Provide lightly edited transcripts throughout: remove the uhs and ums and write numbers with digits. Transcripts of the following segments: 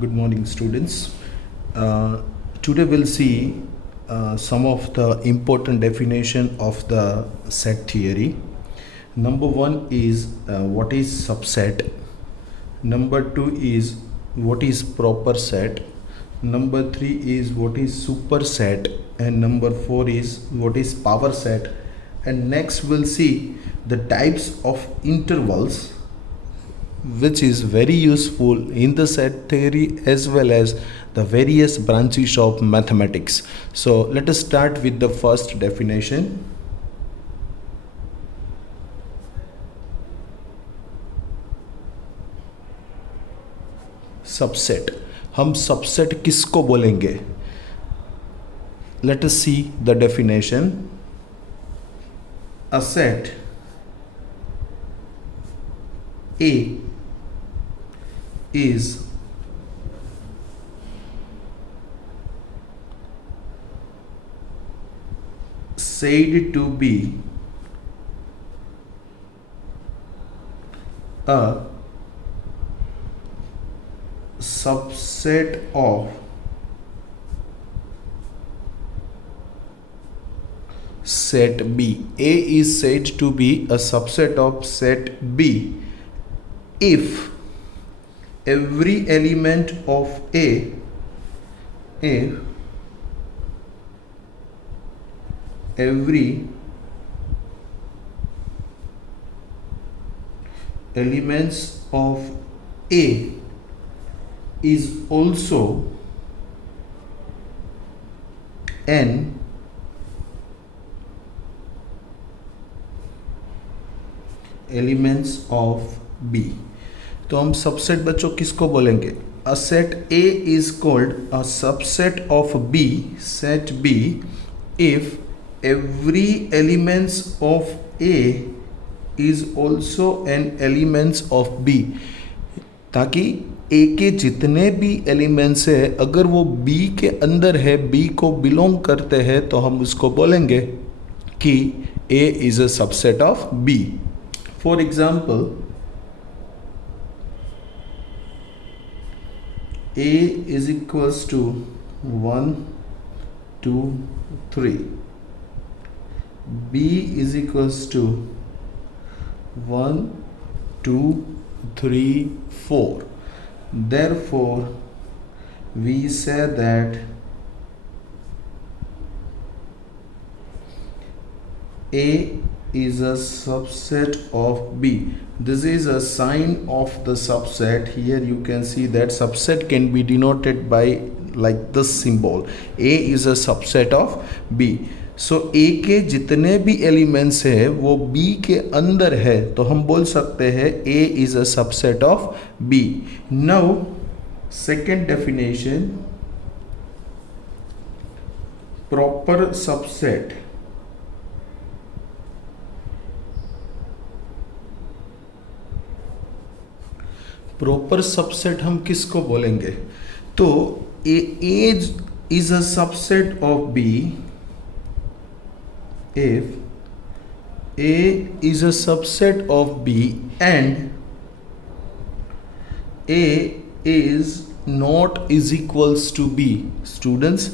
Good morning, students. Today we'll see some of the important definition of the set theory. Number one is what is subset. Number two is what is proper set. Number three is what is superset, and number four is what is power set. And next we'll see the types of intervals, which is very useful in the set theory as well as the various branches of mathematics. So let us start with the first definition. Subset. हम subset किसको बोलेंगे? Let us see the definition. A set A is said to be a subset of set B. A is said to be a subset of set B if every element of A, if every elements of A is also an elements of B. तो हम subset बच्चों किसको बोलेंगे? A set A is called a subset of B, set B, if every elements of A is also an elements of B. ताकि A के जितने भी elements है अगर वो B के अंदर है, B को बिलोंग करते हैं, तो हम उसको बोलेंगे कि A is a subset of B. For example, A is equals to 1, 2, 3. B is equals to 1, 2, 3, 4. Therefore, we say that A is a subset of B. This is a sign of the subset. Here you can see that subset can be denoted by like this symbol. A is a subset of B. So A के जितने भी elements है वो B के अंदर है, तो हम बोल सकते हैं A is a subset of B. Now second definition, proper subset. Proper subset हम किसको बोलेंगे? तो A is a subset of B if A is a subset of B and A is not is equals to B. Students,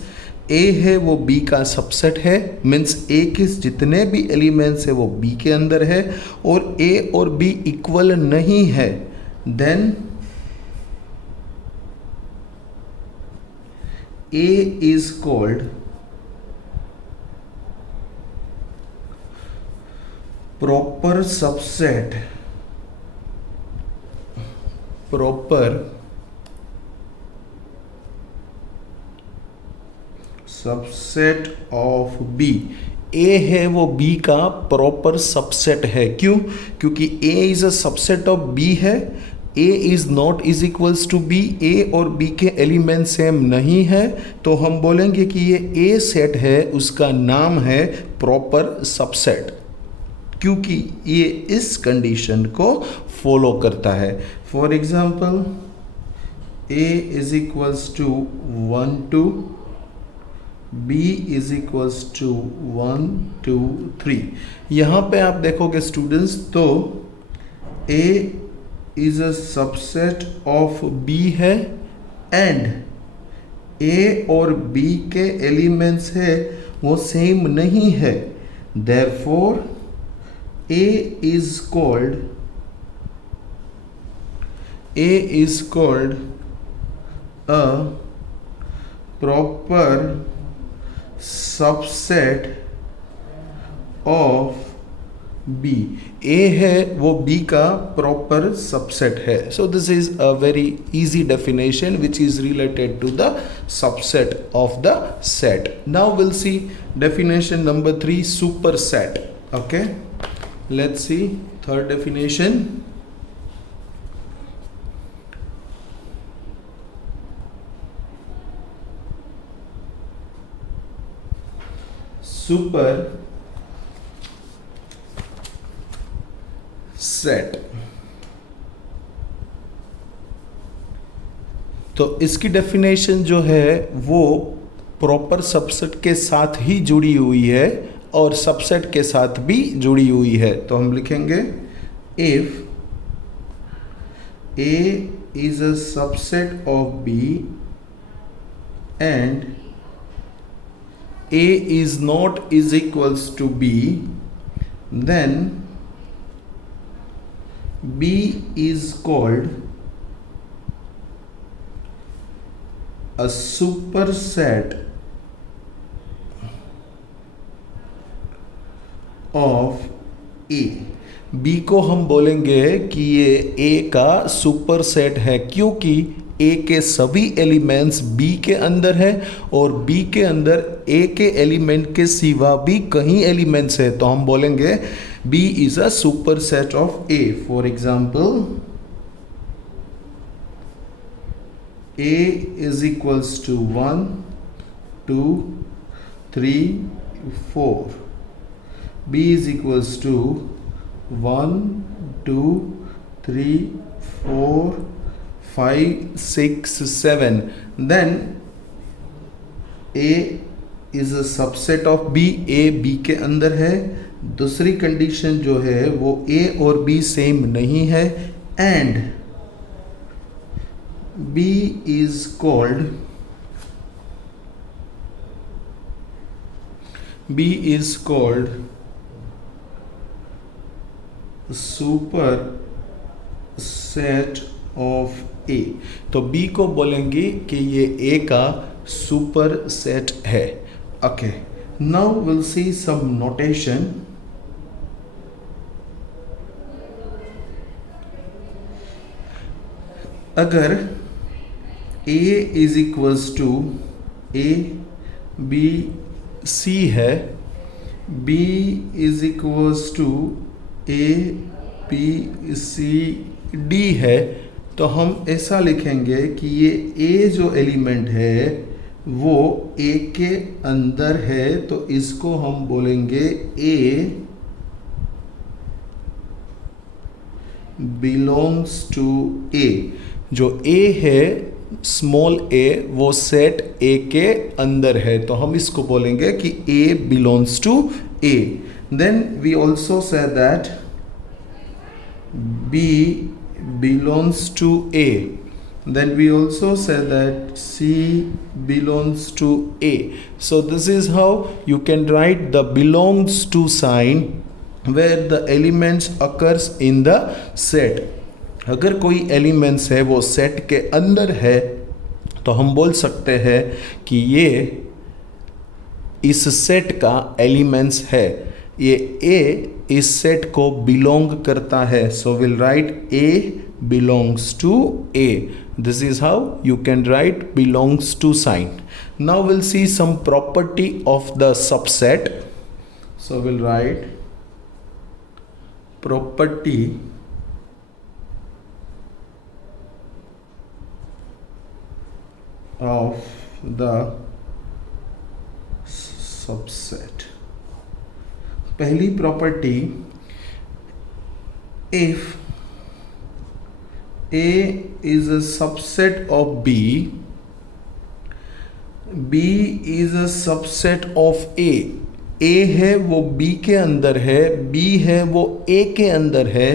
A है वो B का subset है, means A के जितने भी एलिमेंट्स है वो B के अंदर है, और A और B इक्वल नहीं है, then A is called proper subset. Proper subset of B. A है वो B का प्रॉपर सबसेट है. क्यों? क्योंकि A is a subset of B है. A is not is equals to B. A और B के एलिमेंट सेम नहीं है, तो हम बोलेंगे कि ये A सेट है, उसका नाम है प्रॉपर सबसेट, क्योंकि ये इस कंडीशन को फॉलो करता है. For example, A is equals to 1, 2, B is equals to 1, 2, 3. यहाँ पे आप देखोगे स्टूडेंट्स, तो A is a subset of B है एंड ए और बी के एलिमेंट्स है वो सेम नहीं है, therefore A is called a proper subset of B. A है वो बी का प्रॉपर सबसेट है। So this is a very easy definition which is related to the subset of the set. Now will see definition number 3, super set. Okay, let's see third definition. Super set, तो इसकी definition जो है वो proper subset के साथ ही जुड़ी हुई है और सबसेट के साथ भी जुड़ी हुई है। तो हम लिखेंगे if A is a subset of B and A is not is equals to B, then B is called a superset of A। B को हम बोलेंगे कि ये A का सुपर सेट है, क्योंकि ए के सभी एलिमेंट्स बी के अंदर है और बी के अंदर ए के एलिमेंट के सिवा भी कई एलिमेंट्स है। तो हम बोलेंगे B is a super set of A. For example, A is equals to 1 2 3 4, B is equals to 1 2 3 4 5 6 7, then A is a subset of B। A B के अंदर है। दूसरी कंडीशन जो है वो A और B सेम नहीं है, and B is called super set of A। तो B को बोलेंगे कि ये A का सुपर सेट है। Okay, now will see some notation. अगर A is equals to A B C है, B is equals to A B C D है, तो हम ऐसा लिखेंगे कि ये A जो एलिमेंट है वो A के अंदर है, तो इसको हम बोलेंगे A बिलोंग्स टू A। जो A है स्मॉल a वो सेट A के अंदर है, तो हम इसको बोलेंगे कि A belongs to A। Then we also say that B belongs to A, then we also say that C belongs to A। So this is how you can write the belongs to sign where the elements occurs in the set। अगर कोई elements है वो set के अंदर है तो हम बोल सकते हैं कि ये इस सेट का एलिमेंट्स है, ये A इस सेट को बिलोंग करता है। So will write A belongs to A। This is how you can write belongs to sign. Now will see some property of the subset. So will write property of the subset। पहली property, if A is a subset of B, B is a subset of A। A है वो B के अंदर है, B है वो A के अंदर है,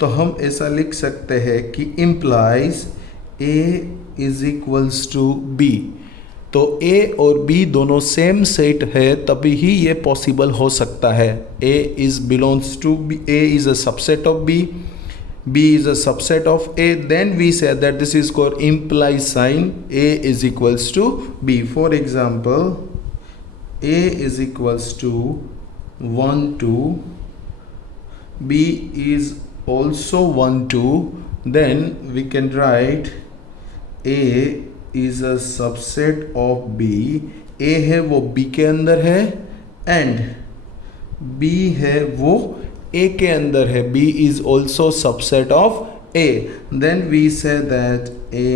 तो हम ऐसा लिख सकते हैं कि implies A is equals to B. तो A और B दोनों सेम सेट है, तभी ही ये पॉसिबल हो सकता है। A is belongs to B, A is a subset of B, B is a subset of A, then we say that this is called implies sign A is equals to B. For example, A is equals to 1 2, B is also 1 2, then we can write A is a subset of B. A है वो B के अंदर है and B है वो A के अंदर है। B is also subset of A. Then we say that A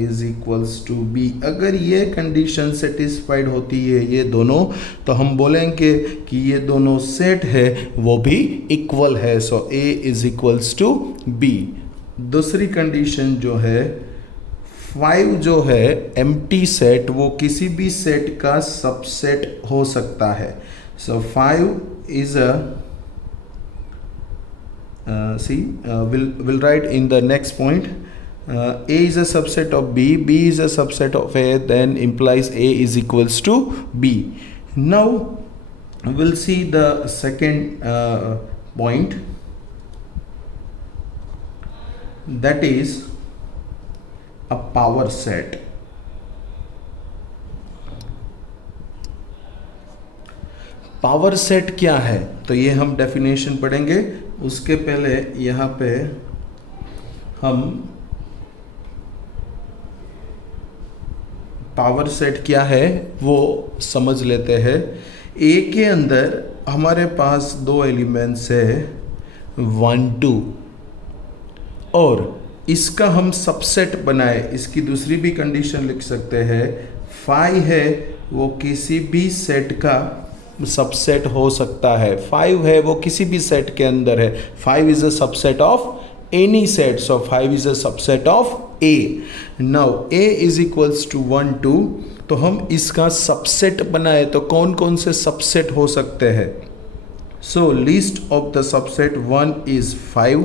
is equals to B. अगर ये कंडीशन सेटिस्फाइड होती है ये दोनों, तो हम बोलेंगे कि ये दोनों सेट है वो भी इक्वल है। सो A is equals to B. दूसरी कंडीशन जो है 5 जो है एम्प्टी सेट, वो किसी भी सेट का सबसेट हो सकता है। सो 5 is a we'll write in the next point, A is a subset of B, B is a subset of A, then implies A is equals to B. Now we'll see the second point, that is a power set. Power set क्या है, तो ये हम definition पढ़ेंगे। उसके पहले यहाँ पे हम पावर सेट क्या है वो समझ लेते हैं। ए के अंदर हमारे पास दो एलिमेंट्स है 1 2, और इसका हम सबसेट बनाए, इसकी दूसरी भी कंडीशन लिख सकते हैं। 5 है वो किसी भी सेट का सबसेट हो सकता है। 5 है वो किसी भी सेट के अंदर है। 5 is a subset of any set, so 5 is a subset of A. Now A is equals to 1 2, तो हम इसका सबसेट बनाए तो कौन कौन से सबसेट हो सकते हैं। So list of the subset 1 is 5,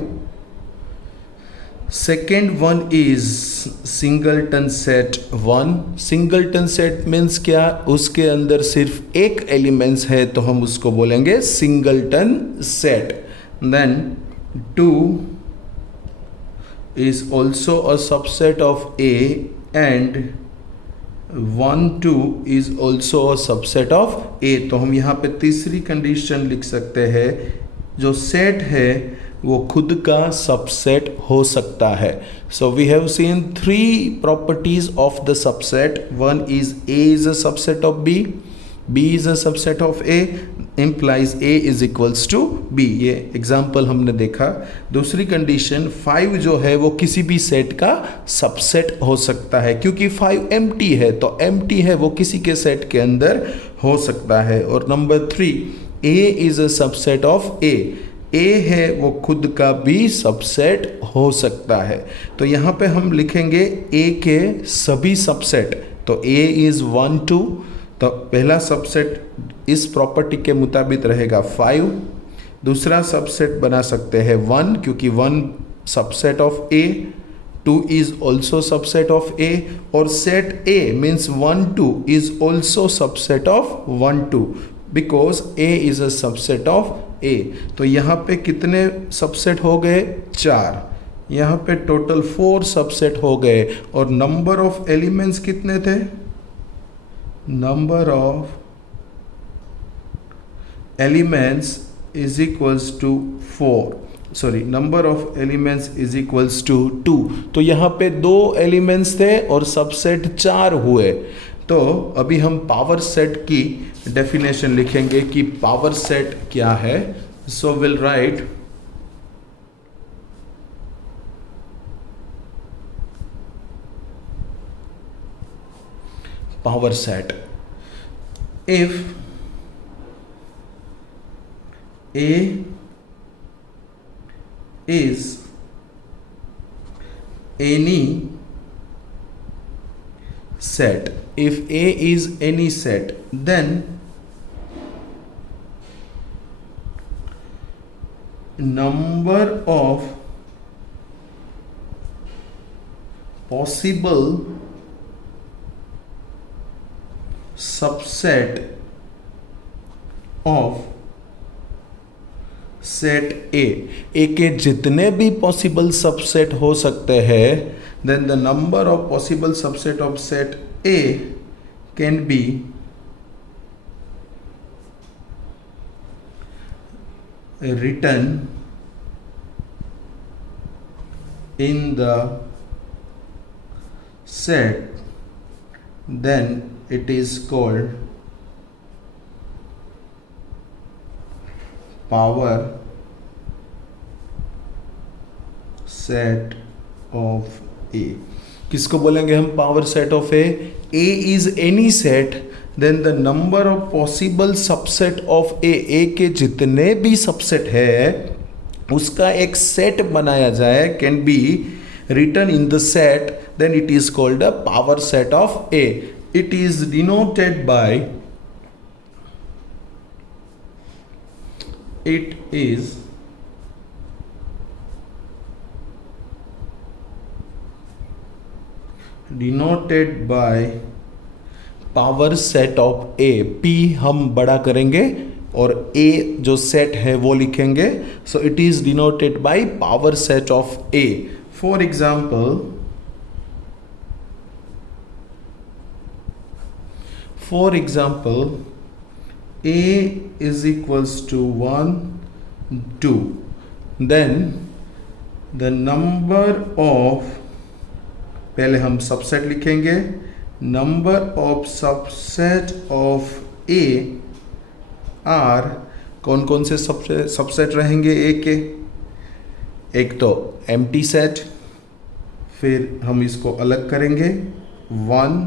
second one is singleton set 1। Singleton set means क्या, उसके अंदर सिर्फ एक एलिमेंट्स है तो हम उसको बोलेंगे singleton set. Then 2 is also a subset of A and 1 2 is also a subset of A. तो हम यहाँ पे तीसरी कंडीशन लिख सकते हैं, जो सेट है वो खुद का सबसेट हो सकता है। So we have seen 3 properties of the subset. One is A is a subset of B, B is a subset of A, implies A is equals to B। ये एग्जाम्पल हमने देखा। दूसरी कंडीशन 5 जो है वो किसी भी सेट का सबसेट हो सकता है, क्योंकि 5 एम्प्टी है, तो एम्प्टी है वो किसी के सेट के अंदर हो सकता है। और number 3, A is a subset of A, A है वो खुद का भी सबसेट हो सकता है। तो यहाँ पे हम लिखेंगे A के सभी सबसेट। तो A इज़ 1 2, तो पहला सबसेट इस प्रॉपर्टी के मुताबिक रहेगा 5। दूसरा सबसेट बना सकते हैं 1, क्योंकि 1 subset of A, 2 is also subset of A, और set A means 1 2 is also subset of 1 2, because A is a subset of A। तो यहाँ पे कितने सबसेट हो गए, 4। यहाँ पे टोटल 4 सबसेट हो गए। और नंबर ऑफ एलिमेंट्स कितने थे, number of elements is equals to 4, sorry number of elements is equals to 2। तो यहाँ पे 2 एलिमेंट्स थे और सबसेट 4 हुए। तो अभी हम पावर सेट की डेफिनेशन लिखेंगे कि पावर सेट क्या है। So will right power set. If A is any set, if A is any set, then number of possible subset of set A के जितने भी पॉसिबल सबसेट हो सकते हैं, then the number of possible subset of set A can be written in the set, then it is called power set of A. किसको बोलेंगे हम power set of A? A is any set, then the number of possible subset of A के जितने भी subset है उसका एक set बनाया जाए, can be written in the set, then it is called a power set of A. It is denoted by, it is denoted by power set of A. P हम बड़ा करेंगे और ए जो सेट है वो लिखेंगे. So it is denoted by power set of A. For example A is equals to 1 2, then the number of, पहले हम सबसेट लिखेंगे, number of subset of A are. कौन कौन से सबसेट रहेंगे ए के? एक तो एम्प्टी सेट, फिर हम इसको अलग करेंगे 1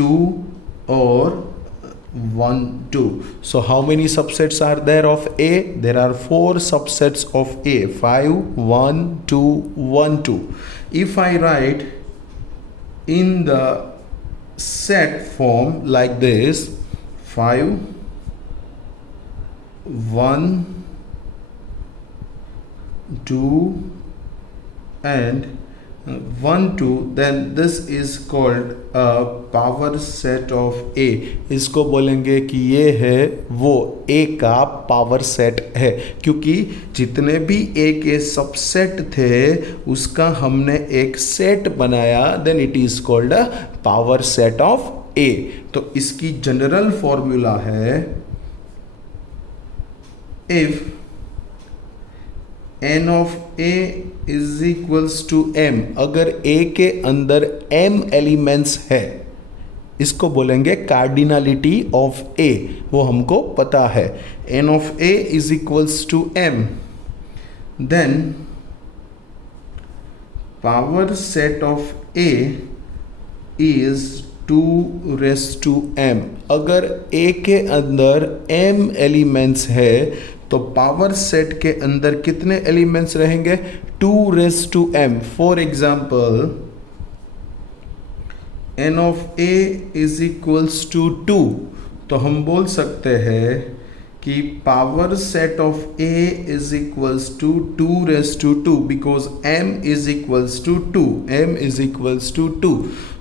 2 और 1 2. So how many subsets are there of A? There are 4 subsets of A, 5 1 2 1 2. If I write in the set form like this, 5 1 2 and 1 2, then this is called a power set of A. इसको बोलेंगे कि ये है वो A का power set है, क्योंकि जितने भी A के सबसेट थे उसका हमने एक सेट बनाया, then it is called a power set of A. तो इसकी जनरल फॉर्मूला है, if n of A is equals to m, अगर A के अंदर m एलिमेंट्स है, इसको बोलेंगे कार्डिनलिटी ऑफ A. वो हमको पता है, n of A is equals to m, then power set of A is 2 raised to m. अगर A के अंदर m एलिमेंट्स है तो पावर सेट के अंदर कितने एलिमेंट्स रहेंगे? 2 raised to m. For example n of A is equals to 2, तो हम बोल सकते हैं कि power set of A is equals to 2 raised to 2 because m is equals to 2. m is equals to 2.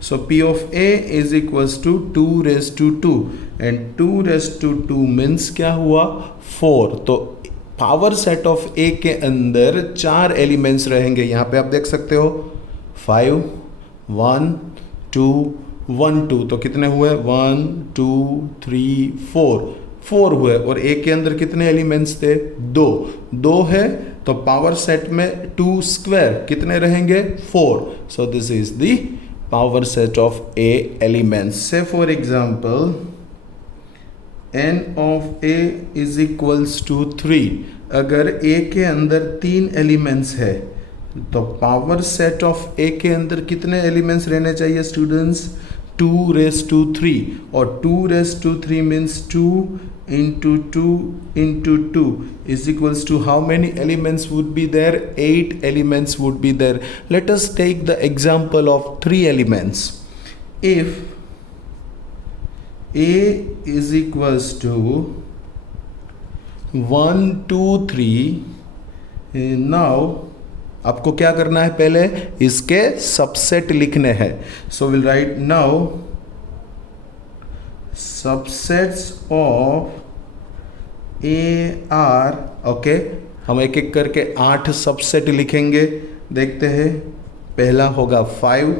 So P of A is equals to 2 raised to 2 and 2 raised to 2 means क्या हुआ? 4. तो power set of A के अंदर 4 elements रहेंगे. यहाँ पे आप देख सकते हो 5 1 2 1 2, तो कितने हुए? 1 2 3 4 हुए. और A के अंदर कितने एलिमेंट्स थे? 2 है, तो पावर सेट में 2 स्क्वायर कितने रहेंगे? 4. So this is the power set of A elements. से for example n of A is equals to 3. अगर A के अंदर 3 एलिमेंट्स है तो पावर सेट ऑफ A के अंदर कितने एलिमेंट्स रहने चाहिए स्टूडेंट्स? 2 raised to 3, और 2 raised to 3 means 2 into 2 into 2 is equals to how many elements would be there? 8 elements would be there. Let us take the example of 3 elements. If A is equals to 1 2 3, now आपको क्या करना है, पहले इसके subset लिखने हैं. सो will right now subsets of A are. Okay, हम एक एक करके 8 सबसेट लिखेंगे. देखते हैं, पहला होगा 5,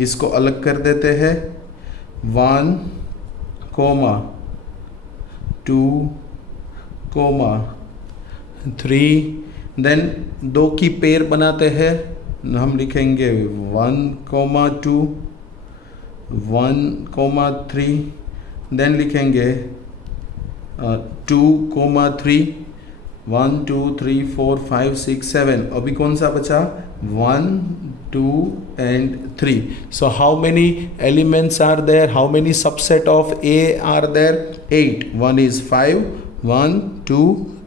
इसको अलग कर देते हैं. 1, 2, 3. देन 2 की पेयर बनाते हैं. हम लिखेंगे 1, 2, 1, 3. देन लिखेंगे 2, 3. 1, 2, 3, 4, 5, 6, 7. अभी कौन सा बचा? 1, 2 and 3. So how many elements are there? How many subset of A are there? 8. 1 is 5. 1, 2,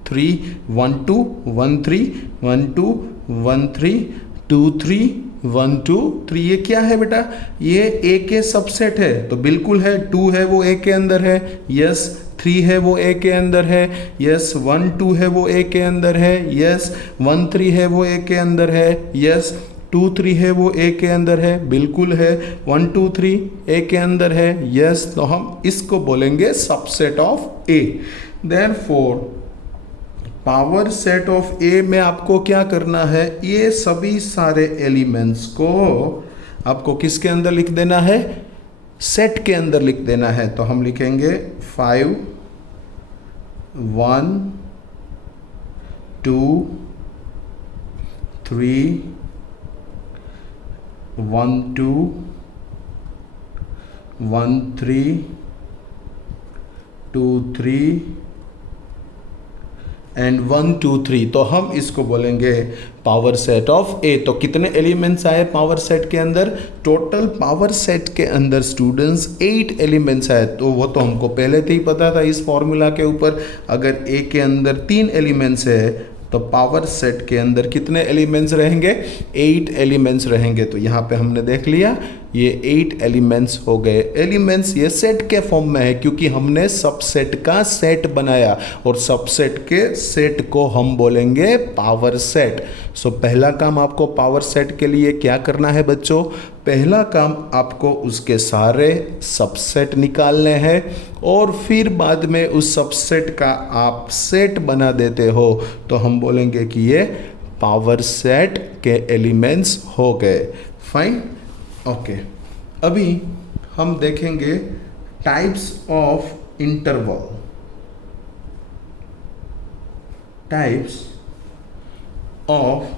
3. 1, 2, 1, 3. 1, 2, 1, 3. 2, 3. 1, 2, 3. ये क्या है बेटा? ये A के सबसेट है, तो बिल्कुल है. 2 है वो A के अंदर है, यस. 3 है वो A के अंदर है, यस. 1, 2 है वो A के अंदर है, यस. 1, 3 है वो A के अंदर है, यस. 2, 3 है वो A के अंदर है, बिल्कुल है. 1, 2, 3 A के अंदर है, यस. तो हम इसको बोलेंगे subset of A. Therefore power set of A में आपको क्या करना है, ये सभी सारे एलिमेंट्स को आपको किसके अंदर लिख देना है? सेट के अंदर लिख देना है. तो हम लिखेंगे 5, 1, 2, 3, 1, 2, 1, 3, 2, 3 एंड 1, 2, 3. तो हम इसको बोलेंगे पावर सेट ऑफ ए. तो कितने एलिमेंट्स आए पावर सेट के अंदर? टोटल पावर सेट के अंदर स्टूडेंट्स 8 एलिमेंट्स आए. तो वो तो हमको पहले से ही पता था इस फॉर्मूला के ऊपर. अगर ए के अंदर 3 एलिमेंट्स है तो पावर सेट के अंदर कितने एलिमेंट्स रहेंगे? 8 एलिमेंट्स रहेंगे. तो यहाँ पे हमने देख लिया ये 8 एलिमेंट्स हो गए. एलिमेंट्स ये सेट के फॉर्म में है क्योंकि हमने सबसेट का सेट बनाया और सबसेट के सेट को हम बोलेंगे पावर सेट. सो पहला काम आपको पावर सेट के लिए क्या करना है बच्चों? पहला काम आपको उसके सारे सबसेट निकालने हैं और फिर बाद में उस सबसेट का आप सेट बना देते हो तो हम बोलेंगे कि ये पावर सेट के एलिमेंट्स हो गए. Fine, okay. अभी हम देखेंगे types of interval. Types of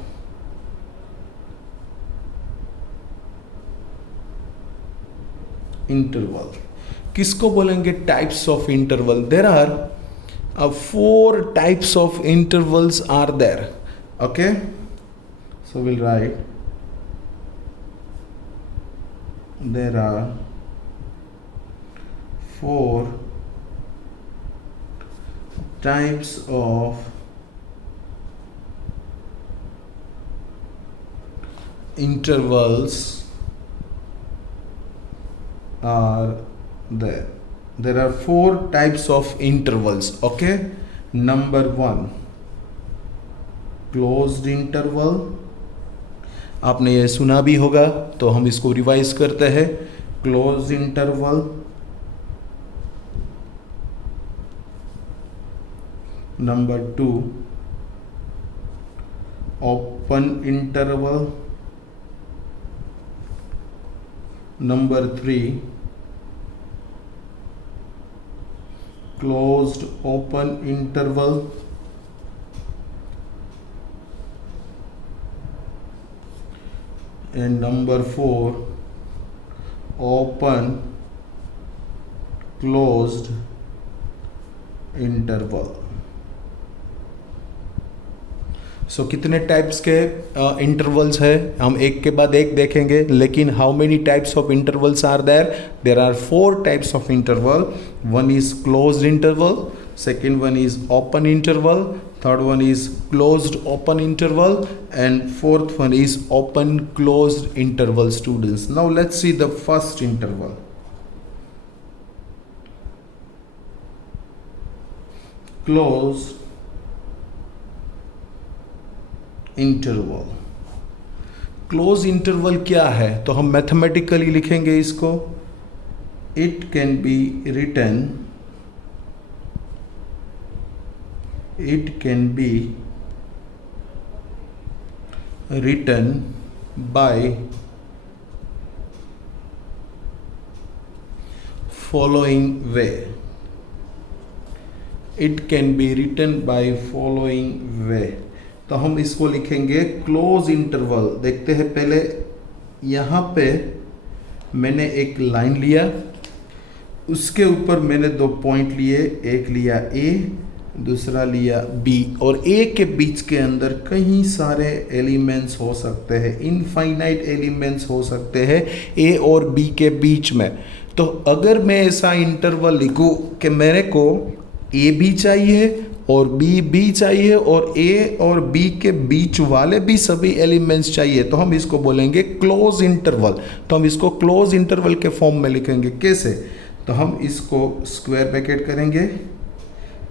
interval. किसको बोलेंगे types of interval? There are 4 types of intervals are there. Okay, so will write there are 4 types of intervals are there. There are 4 types of intervals. Okay, number 1 closed interval. आपने ये सुना भी होगा तो हम इसको रिवाइज करते हैं. Close interval, number 2 open interval, number 3 closed open interval, and number 4 open closed interval. सो कितने टाइप्स के इंटरवल्स है हम एक के बाद एक देखेंगे. लेकिन how many types of intervals are there? There are 4 types of interval. One is closed interval, second one is open interval, third one is closed open interval, and fourth one is open closed interval. Students, now let's see the first interval. Closed interval. Close interval क्या है, तो हम mathematically लिखेंगे इसको, it can be written, it can be written by following way, it can be written by following way. तो हम इसको लिखेंगे क्लोज इंटरवल। देखते हैं पहले, यहाँ पे मैंने एक लाइन लिया, उसके ऊपर मैंने 2 पॉइंट लिए, एक लिया ए, दूसरा लिया बी, और ए के बीच के अंदर कई सारे एलिमेंट्स हो सकते हैं, इनफाइनाइट एलिमेंट्स हो सकते हैं ए और बी के बीच में। तो अगर मैं ऐसा इंटरवल लिखूं कि मेरे को ए भी चाहिए और बी भी चाहिए और ए और बी के बीच वाले भी सभी एलिमेंट्स चाहिए, तो हम इसको बोलेंगे क्लोज इंटरवल। तो हम इसको क्लोज इंटरवल के फॉर्म में लिखेंगे। कैसे, तो हम इसको स्क्वायर ब्रैकेट करेंगे,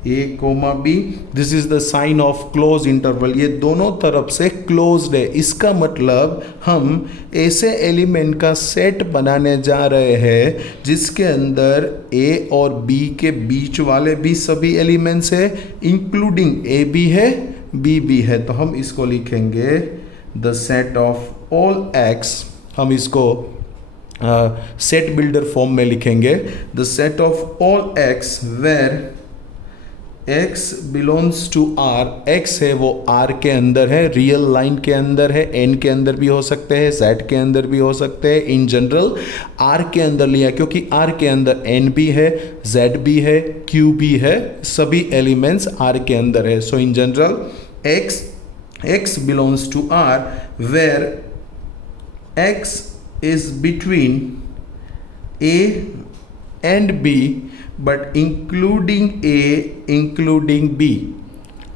A comma B, this is the sign of close interval. ये दोनों तरफ से क्लोज्ड है, इसका मतलब हम ऐसे एलिमेंट का सेट बनाने जा रहे हैं जिसके अंदर ए और बी के बीच वाले भी सभी एलिमेंट्स है, इंक्लूडिंग ए भी है बी भी है। तो हम इसको लिखेंगे the set of all x, हम इसको सेट बिल्डर फॉर्म में लिखेंगे, the set of all x where x belongs to R, x है वो R के अंदर है, रियल लाइन के अंदर है, n के अंदर भी हो सकते हैं, z के अंदर भी हो सकते हैं, इन जनरल R के अंदर लिया क्योंकि R के अंदर n भी है, z भी है, q भी है, सभी एलिमेंट्स R के अंदर है। So in general x belongs to R where x is between a and b but including A including B.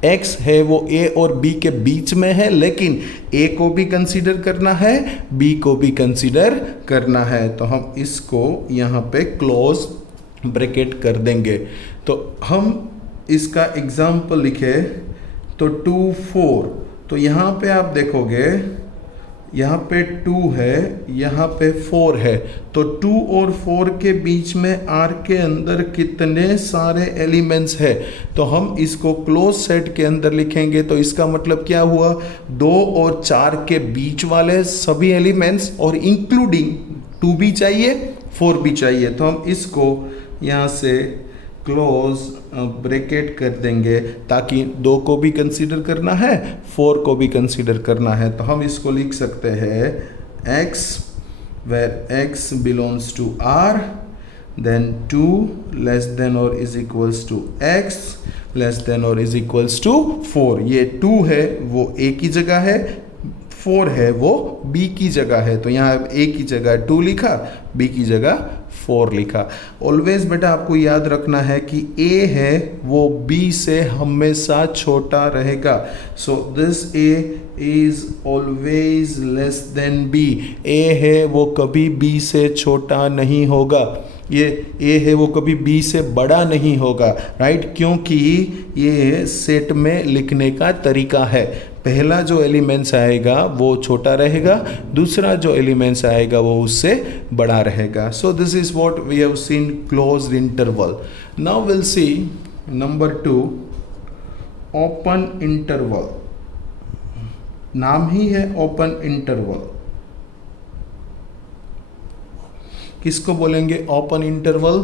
X है वो ए और बी के बीच में है, लेकिन ए को भी कंसीडर करना है, बी को भी कंसीडर करना है। तो हम इसको यहाँ पे क्लोज ब्रैकेट कर देंगे। तो हम इसका एग्जाम्पल लिखे तो 2 4, तो यहाँ पे आप देखोगे यहाँ पे 2 है, यहाँ पे 4 है, तो 2 और 4 के बीच में R के अंदर कितने सारे एलिमेंट्स है, तो हम इसको क्लोज सेट के अंदर लिखेंगे। तो इसका मतलब क्या हुआ, 2 और 4 के बीच वाले सभी एलिमेंट्स और इंक्लूडिंग 2 भी चाहिए 4 भी चाहिए। तो हम इसको यहाँ से क्लोज ब्रैकेट कर देंगे ताकि 2 को भी कंसीडर करना है, 4 को भी कंसीडर करना है। तो हम इसको लिख सकते हैं x where x belongs to R, then 2 less than or is equals to x less than or is equals to 4। ये 2 है वो a की जगह है, 4 है वो b की जगह है। तो यहाँ a की जगह 2 लिखा, b की जगह 4 लिखा। ऑलवेज बेटा आपको याद रखना है कि a है वो b से हमेशा छोटा रहेगा। So this a is always less than b। a है वो कभी b से छोटा नहीं होगा, ये a है वो कभी b से बड़ा नहीं होगा, राइट, क्योंकि ये सेट में लिखने का तरीका है। पहला जो एलिमेंट्स आएगा वो छोटा रहेगा, दूसरा जो एलिमेंट्स आएगा वो उससे बड़ा रहेगा। So this is what we have seen closed interval. Now will see number 2 open interval. नाम ही है ओपन इंटरवल। किसको बोलेंगे open interval?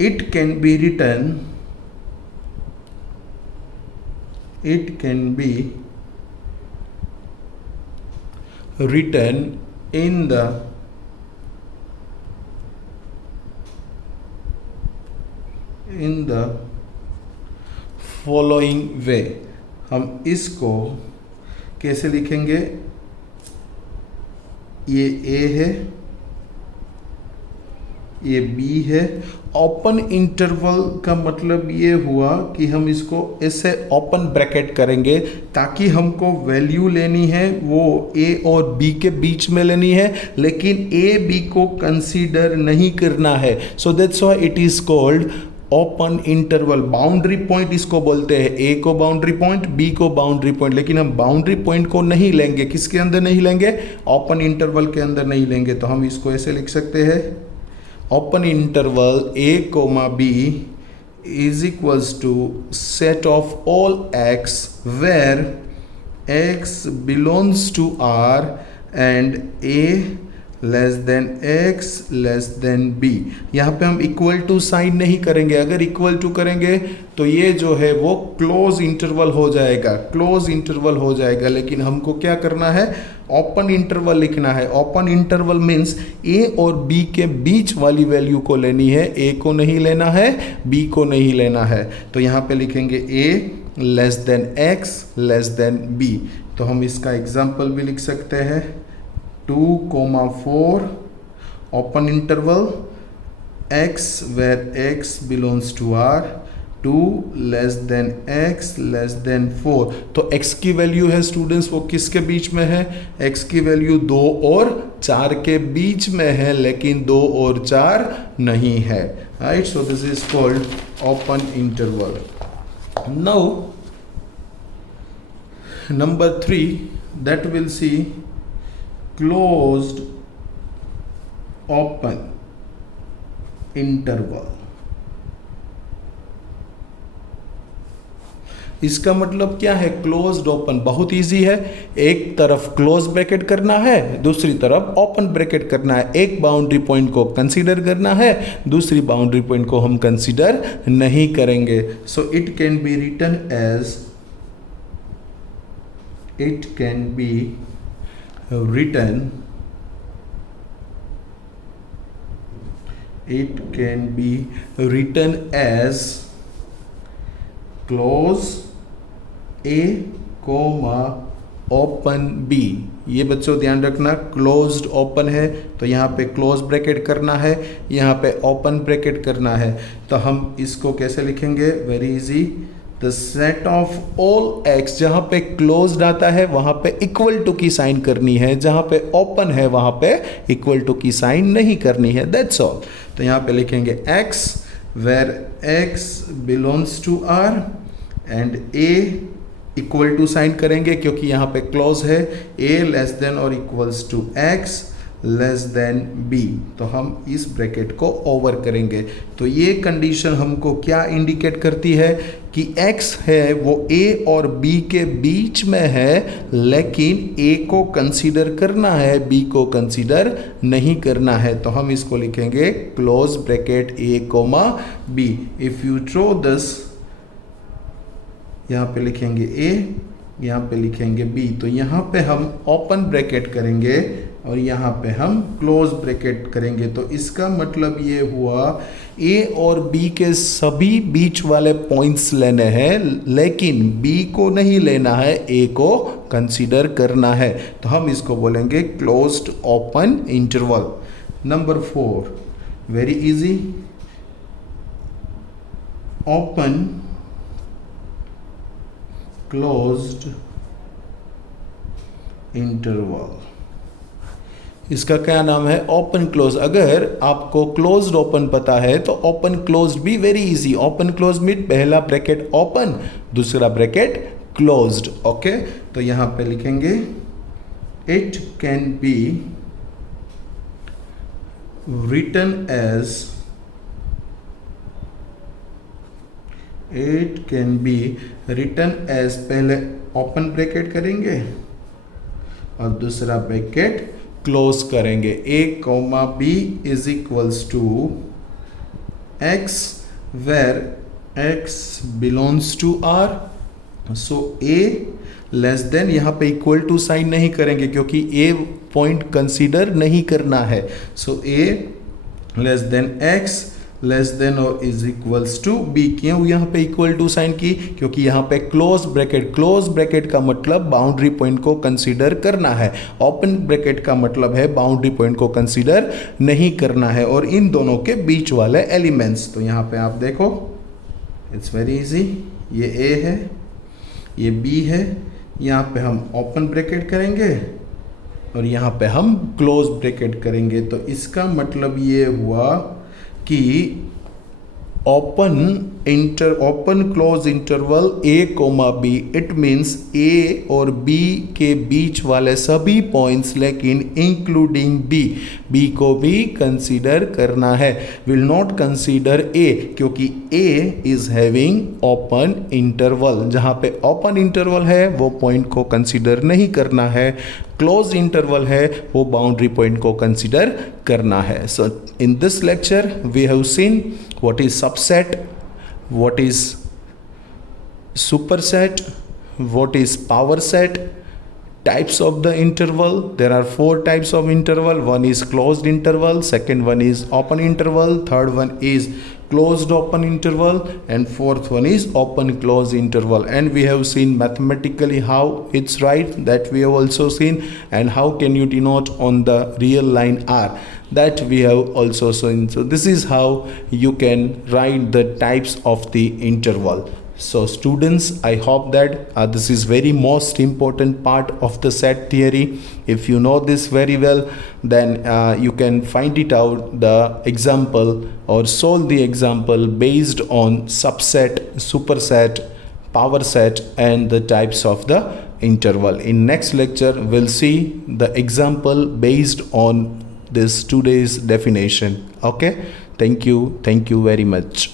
It can be written, it can be written in the following way। हम इसको कैसे लिखेंगे? ये A है, ये B है। ओपन इंटरवल का मतलब ये हुआ कि हम इसको ऐसे ओपन ब्रैकेट करेंगे ताकि हमको वैल्यू लेनी है वो A और B के बीच में लेनी है, लेकिन A B को कंसीडर नहीं करना है। So that's why it is called open interval, boundary point इसको बोलते हैं, ए को बाउंड्री पॉइंट, बी को बाउंड्री पॉइंट, लेकिन हम बाउंड्री पॉइंट को नहीं लेंगे, किसके अंदर नहीं लेंगे, ओपन इंटरवल के अंदर नहीं लेंगे। तो हम इसको ऐसे लिख सकते हैं, open interval A comma B is equals to set of all x where x belongs to R and A less than x less than b। यहाँ पे हम इक्वल टू साइन नहीं करेंगे, अगर इक्वल टू करेंगे तो ये जो है वो क्लोज इंटरवल हो जाएगा, क्लोज इंटरवल हो जाएगा। लेकिन हमको क्या करना है, ओपन इंटरवल लिखना है। ओपन इंटरवल मीन्स a और b के बीच वाली वैल्यू को लेनी है, a को नहीं लेना है, b को नहीं लेना है। तो यहाँ पे लिखेंगे a less than x less than b। तो हम इसका एग्जाम्पल भी लिख सकते हैं, 2,4 open interval x where x belongs to r, 2 less than x less than 4। तो x की वैल्यू है स्टूडेंट्स वो किसके बीच में है, x की वैल्यू 2 और 4 के बीच में है, लेकिन 2 और 4 नहीं है, right. So this is called open interval. Now number 3 that we'll see closed open interval। इसका मतलब क्या है, क्लोज्ड ओपन, बहुत इजी है। एक तरफ क्लोज ब्रैकेट करना है, दूसरी तरफ ओपन ब्रैकेट करना है। एक बाउंड्री पॉइंट को कंसीडर करना है, दूसरी बाउंड्री पॉइंट को हम कंसीडर नहीं करेंगे। So it can be written as, it can be written, it can be written as close A comma open B। ये बच्चों ध्यान रखना, क्लोज्ड ओपन है तो यहाँ पे क्लोज ब्रैकेट करना है, यहाँ पे ओपन ब्रैकेट करना है। तो हम इसको कैसे लिखेंगे, very easy, the set of all x, जहाँ पे क्लोज्ड आता है वहाँ पे इक्वल टू की साइन करनी है, जहाँ पे ओपन है वहाँ पे इक्वल टू की साइन नहीं करनी है, दैट्स ऑल। तो यहाँ पे लिखेंगे x where x belongs to r and a equal to sign करेंगे क्योंकि यहाँ पे क्लोज है, a लेस देन और equals to x less than b। तो हम इस ब्रैकेट को ओवर करेंगे। तो ये कंडीशन हमको क्या इंडिकेट करती है कि x है वो a और b के बीच में है, लेकिन a को कंसीडर करना है, b को कंसीडर नहीं करना है। तो हम इसको लिखेंगे close bracket a comma b। If you throw this, यहाँ पे लिखेंगे a, यहाँ पे लिखेंगे b। तो यहाँ पे हम ओपन ब्रैकेट करेंगे और यहाँ पे हम क्लोज ब्रैकेट करेंगे। तो इसका मतलब ये हुआ a और b के सभी बीच वाले पॉइंट्स लेने हैं, लेकिन b को नहीं लेना है, a को कंसीडर करना है। तो हम इसको बोलेंगे closed open interval. Number 4 very easy, open closed interval. इसका क्या नाम है, ओपन क्लोज। अगर आपको क्लोज्ड ओपन पता है तो ओपन क्लोज्ड भी very easy. Open close mean पहला ब्रैकेट ओपन, दूसरा ब्रैकेट क्लोज्ड, ओके। तो यहां पे लिखेंगे it can be written as, it can be written as, पहले ओपन ब्रैकेट करेंगे और दूसरा ब्रैकेट क्लोज करेंगे। a comma b is equals to x where x belongs to r। So a less than, यहाँ पे इक्वल टू साइन नहीं करेंगे क्योंकि a पॉइंट कंसीडर नहीं करना है। सो a less than x less than और इज इक्वल्स टू b। क्यों यहाँ पे इक्वल टू साइन की, क्योंकि यहाँ पे क्लोज ब्रैकेट का मतलब बाउंड्री पॉइंट को कंसीडर करना है, ओपन ब्रैकेट का मतलब है बाउंड्री पॉइंट को कंसीडर नहीं करना है, और इन दोनों के बीच वाले एलिमेंट्स। तो यहाँ पे आप देखो इट्स वेरी इजी, ये a है, ये b है, यहाँ पे हम ओपन ब्रैकेट करेंगे और यहाँ पे हम क्लोज ब्रैकेट करेंगे। तो इसका मतलब ये हुआ कि open close interval a comma b, it means a और b के बीच वाले सभी पॉइंट्स, लेकिन इंक्लूडिंग b को भी कंसीडर करना है. विल नॉट कंसीडर a, क्योंकि a is having open interval. जहां पे ओपन इंटरवल है वो पॉइंट को कंसीडर नहीं करना है, क्लोज इंटरवल है वो बाउंड्री पॉइंट को कंसीडर करना है. So in this lecture we have seen what is subset, what is superset, what is power set, types of the interval. There are 4 types of interval. One is closed interval, second one is open interval, third one is closed open interval, and fourth one is open close interval. And we have seen mathematically how it's right, that we have also seen, and how can you denote on the real line r, that we have also seen. So this is how you can write the types of the interval. So students, I hope that this is very most important part of the set theory. If you know this very well, then you can find it out the example or solve the example based on subset, superset, power set, and the types of the interval. In next lecture we'll see the example based on this today's definition. Okay, thank you very much.